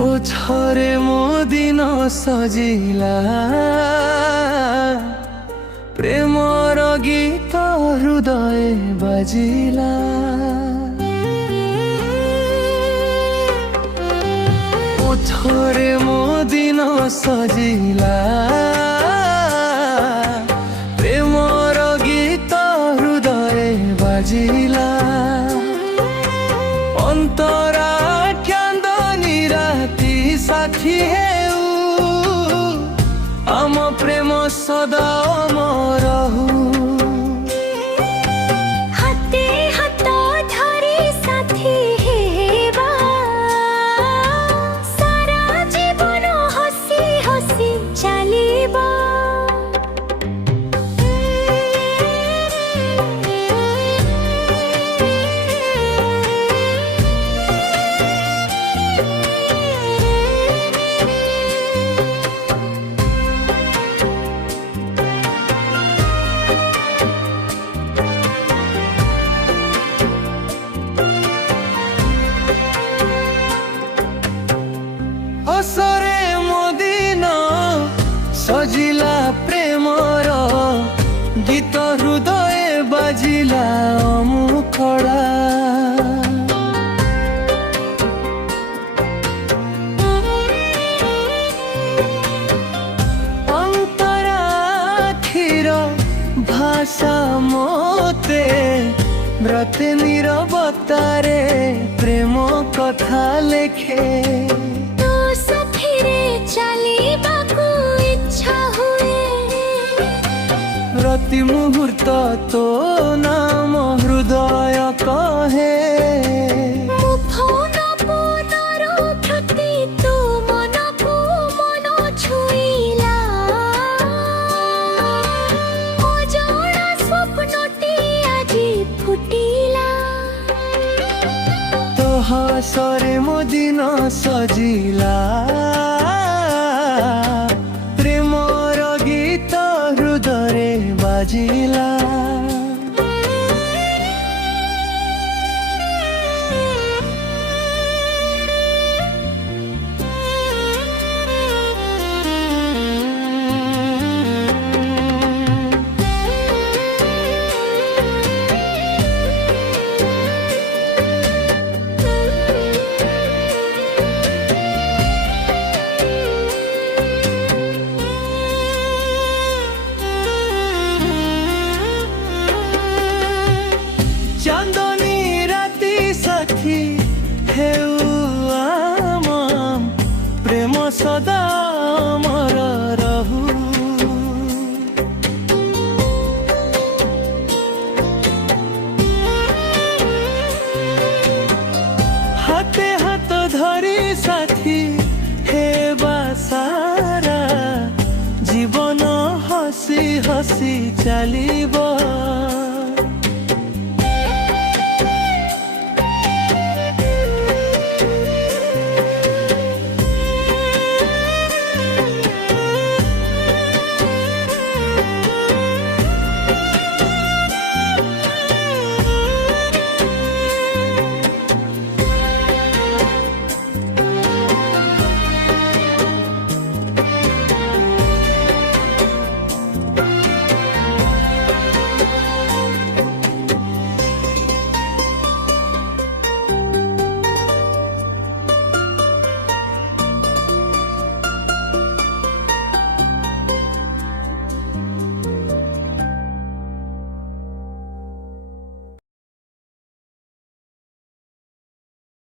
ओछरे मो दिन सजिला प्रेमर गीत हृदय बाजिला। ओछरे मो दिन सजिला प्रेमर गीत हृदय बाजिला। अंतरा चांदनी राती साथी हेउ आम प्रेम सदा अमर रहू। हाते हाथ धरी साथी हेबा सारा जीवन हसी हसी चलिबा। हसरे मो दिन सजिला प्रेमर गीत हृदय बाजिला मुखड़ा। अंतराखिर भाषा मोते ब्रते नीरवतारे प्रेम कथा लेखे। प्रति मुहूर्त तो नाम हृदय कहे। तो हसरे मो दिन सजिला प्रेमर गीत हृदय बाजिला। चांदनी राती साथी हेउ आम प्रेम सदा अमर रहू। हाथे हाथ धरी साथी हेबा सारा जीवन हसी हसी चलिबा।